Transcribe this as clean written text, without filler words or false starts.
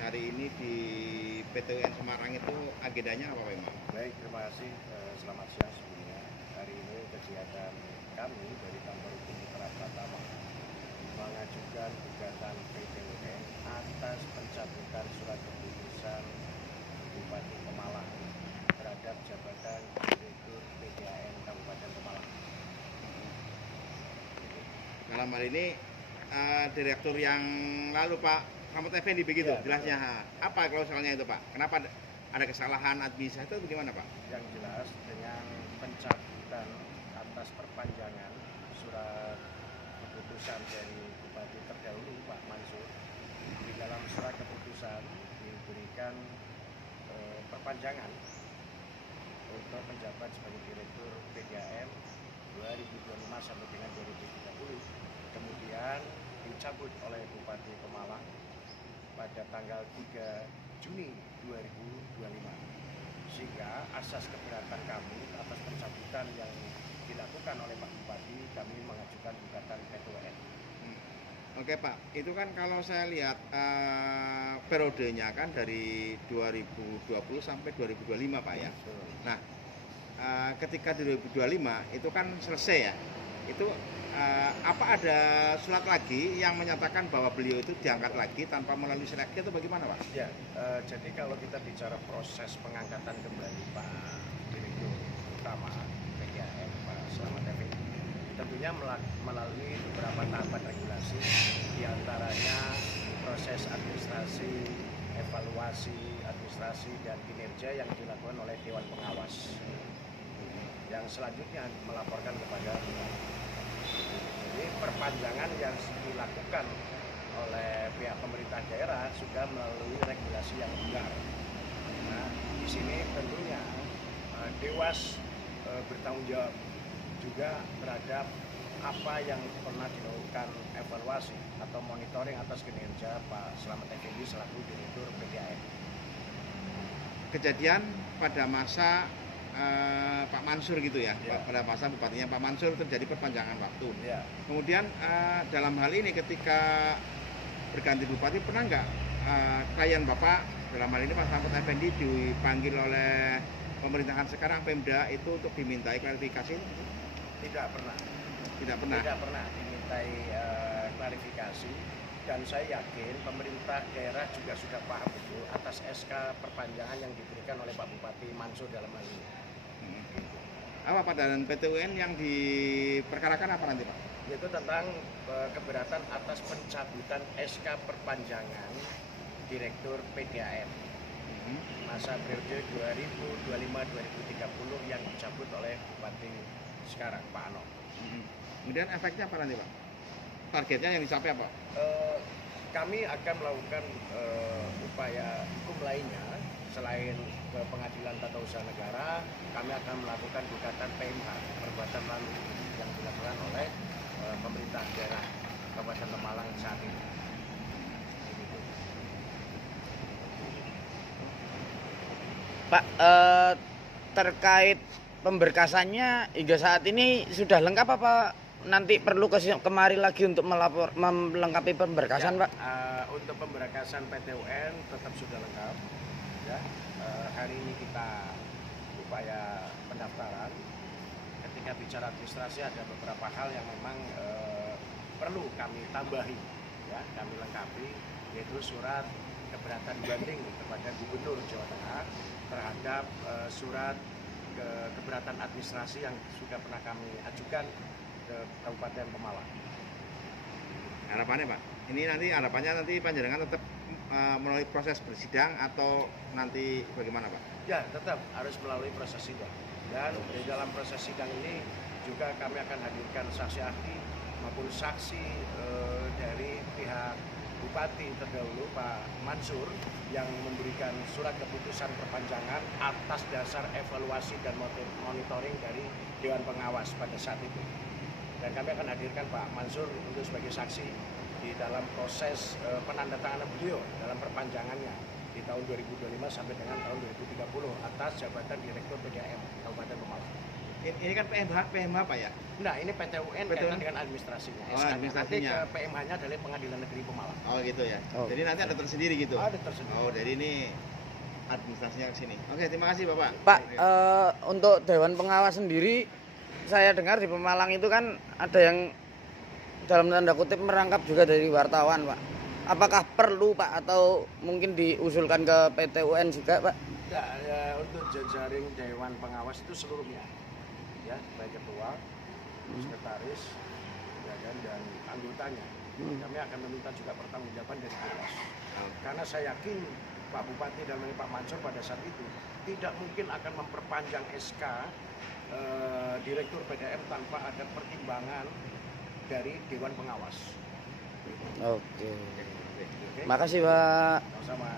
hari ini di PTUN Semarang itu agendanya apa Pak Imam? Baik, terima kasih. Selamat siang semuanya. Hari ini kegiatan kami dari kantor hukum Mitra Pratama mengajukan gugatan PTUN atas pencabutan surat keputusan Bupati Pemalang terhadap jabatan Direktur PDAM Kabupaten Pemalang. Dalam hal ini direktur yang lalu Pak Selamat Effendi begitu Ya, jelasnya. Apa klausulnya itu Pak? Kenapa ada kesalahan administratif atau bagaimana Pak? Yang jelas dengan pencabutan atas perpanjangan surat keputusan dari Bupati terdahulu Pak Mansur, di dalam surat keputusan diberikan perpanjangan untuk menjabat sebagai Direktur PDAM 2025 sampai dengan 2030, kemudian dicabut oleh Bupati Pemalang pada tanggal 3 Juni 2025, sehingga asas keberatan kami atas pencabutan yang dilakukan oleh Pak Bupati, kami mengajukan gugatan PTUN. Oke Pak, itu kan kalau saya lihat periodenya kan dari 2020 sampai 2025 Pak ya. Nah, ketika di 2025 itu kan selesai ya. Itu apa ada surat lagi yang menyatakan bahwa beliau itu diangkat lagi tanpa melalui seleksi atau bagaimana Pak? Ya, jadi kalau kita bicara proses pengangkatan kembali Pak Direktur Utama PDAM Pak Selamat Effendi, tentunya melalui beberapa tahapan regulasi, diantaranya proses administrasi, evaluasi administrasi dan kinerja yang dilakukan oleh Dewan Pengawas, yang selanjutnya melaporkan kepada jadi perpanjangan yang dilakukan oleh pihak pemerintah daerah sudah melalui regulasi yang benar. Nah, di sini tentunya Dewas bertanggung jawab juga terhadap apa yang pernah dilakukan evaluasi atau monitoring atas kinerja Pak Selamat Effendi selaku Direktur PDAM. Kejadian pada masa Pak Mansur gitu ya, Ya. pada masa bupatinya Pak Mansur terjadi perpanjangan waktu. Ya. Kemudian dalam hal ini ketika berganti bupati pernah nggak klien Bapak dalam hal ini Pak Selamat Effendi dipanggil oleh pemerintahan sekarang Pemda itu untuk dimintai klarifikasi? Tidak pernah. Tidak pernah. Tidak pernah dimintai klarifikasi, dan saya yakin pemerintah daerah juga sudah paham betul atas SK perpanjangan yang diberikan oleh Pak Bupati Mansur dalam hal ini. Apa Pak, dan PTUN yang diperkarakan apa nanti Pak? Yaitu tentang keberatan atas pencabutan SK perpanjangan Direktur PDAM masa periode 2025-2030 yang dicabut oleh Bupati sekarang Pak Ano. Kemudian efeknya apa nanti Pak? Targetnya yang dicapai apa? Kami akan melakukan upaya hukum lainnya selain ke Pengadilan Tata Usaha Negara. Kami akan melakukan gugatan PMH perbuatan lalu yang dilakukan oleh pemerintah daerah Kabupaten Pemalang saat ini. Pak, terkait pemberkasannya hingga saat ini sudah lengkap apa nanti perlu kemari lagi untuk melengkapi pemberkasan Ya, Pak? untuk pemberkasan PTUN tetap sudah lengkap. Ya, hari ini kita upaya pendaftaran. Ketika bicara administrasi ada beberapa hal yang memang perlu kami tambahi, ya, kami lengkapi, yaitu surat keberatan banding kepada Gubernur Jawa Tengah terhadap surat keberatan administrasi yang sudah pernah kami ajukan ke Kabupaten Pemalang. Harapannya Pak, ini nanti harapannya nanti panjenengan tetap melalui proses bersidang atau nanti bagaimana Pak? Ya, tetap harus melalui proses sidang. Dan di dalam proses sidang ini juga kami akan hadirkan saksi ahli maupun saksi dari pihak Bupati terdahulu Pak Mansur yang memberikan surat keputusan perpanjangan atas dasar evaluasi dan monitoring dari Dewan Pengawas pada saat itu. Dan kami akan hadirkan Pak Mansur untuk sebagai saksi di dalam proses penandatanganan beliau dalam perpanjangannya di tahun 2025 sampai dengan tahun 2030 atas jabatan Direktur PDAM Kabupaten Pemalang. Ini kan PMH Pak ya? Nah, ini PT UN kaitan dengan administrasinya. Oh, SK-nya. administrasinya. Nanti ke PMH-nya dari Pengadilan Negeri Pemalang. Oh gitu ya. Oh. Jadi nanti ada tersendiri gitu. Ada tersendiri. Oh, dari ini administrasinya ke sini. Oke, terima kasih Bapak. Pak, untuk Dewan Pengawas sendiri, saya dengar di Pemalang itu kan ada yang dalam tanda kutip merangkap juga dari wartawan, Pak. Apakah perlu, Pak, atau mungkin diusulkan ke PT UN juga, Pak? Ya, untuk jajaring Dewan Pengawas itu seluruhnya, ya, baik ketua, sekretaris, ya kan, dan anggotanya. Kami akan meminta juga pertanggungjawaban dari Dewas. Karena saya yakin Pak Bupati dan Pak Mansur pada saat itu tidak mungkin akan memperpanjang SK Direktur PDM tanpa ada pertimbangan dari Dewan Pengawas. Oke. Oke? Makasih, Pak. Sama-sama.